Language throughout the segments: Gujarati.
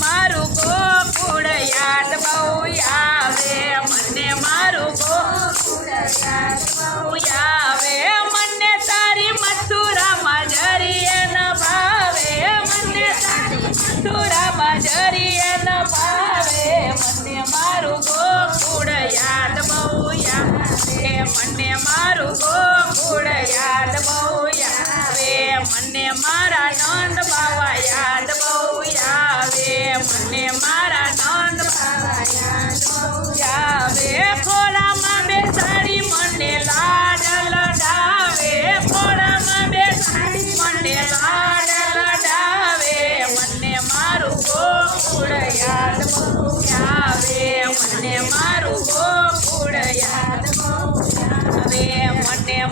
મારું ગોકુળ યાદ બહુ આવે મને મારું ગોકુળ યાદ બહુ આવે મને તારી મથુરામાં જરીએ ન ભાવે મને તારી મથુરામાં જરીએ ન ભાવે મને મારું ગોકુળ યાદ બહુ આવે મને મારું ગોકુળ યાદ બહુ આવે મને મારા નંદ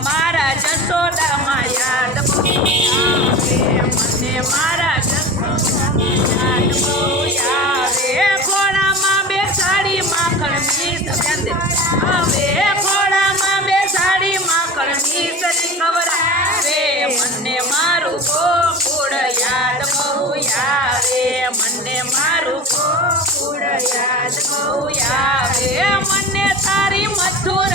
મારા જશોદામાં યાદ મને મારા જશોદામાં યાદ બે સાડી માખણ મીસ ઘોડામાં બે સાડી માખણ મીસ ખવડાવે મને મારું ગોકુળ યાદ બહુ આવે મને મારું ગોકુળ યાદ બહુ આવે મને તારી મથુરામાં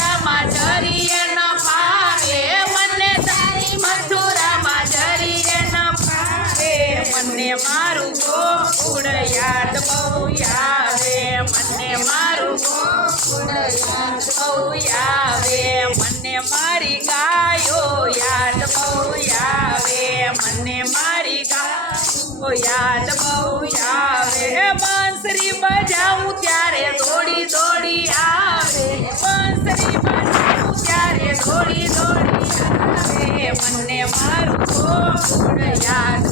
ગાયો યાદ બહુ આવે. બાંસરી બજાવું ત્યારે દોડી દોડી આવે. બાંસરી બજાવું ત્યારે દોડી દોડી આવે. મને મારું યાદ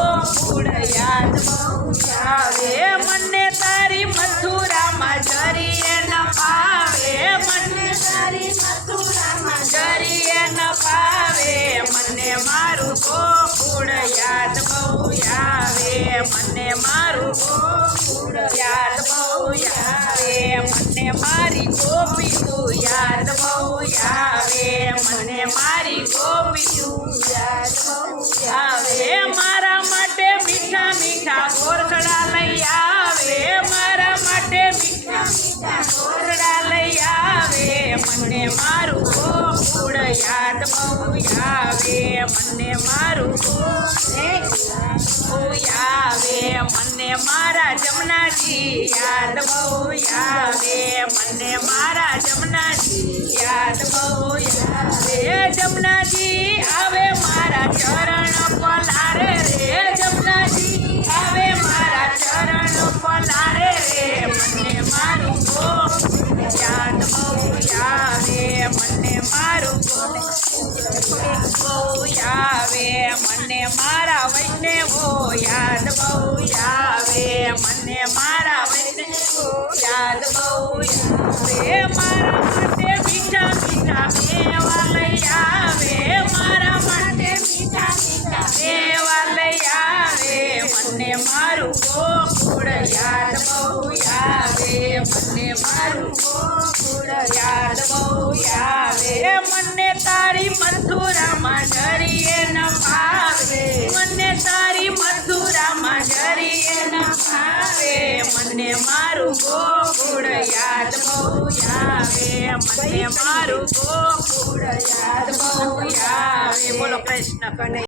યાદ બહુ આવે મને તારી મથુરામાં જરીએ ન પાવે મને તારી મથુરામાં જરીએ ન પાવે મને મારું ગોકુળ યાદ બહુ આવે મને મારું ગોકુળ યાદ બહુ આવે મને મારી આવે, મને મારા જમનાજી યાદ બહુ આવે, મને મારા જમનાજી યાદ બહુ આવે. જમનાજી આવે, મારા ચરણ પલારે મને મારા વૈષ્ણવો યાદ બહુ આવે મને મારા વૈષ્ણવો યાદ બહુ આવે મારા માટે મીઠા મીઠા મેવા લઈ આવે મારા માટે મીઠા મીઠા મેવા લઈ આવે મને મારું ગોકુળ યાદ બહુ આવે મને મારું ગોકુળ યાદ બહુ આવે મને તારી મથુરામાં જરીએ ન ભાવે મારું ગોકુળ યાદ બહુ આવે મને મારું ગોકુળ યાદ બહુ આવે બોલો કૃષ્ણ કનૈયા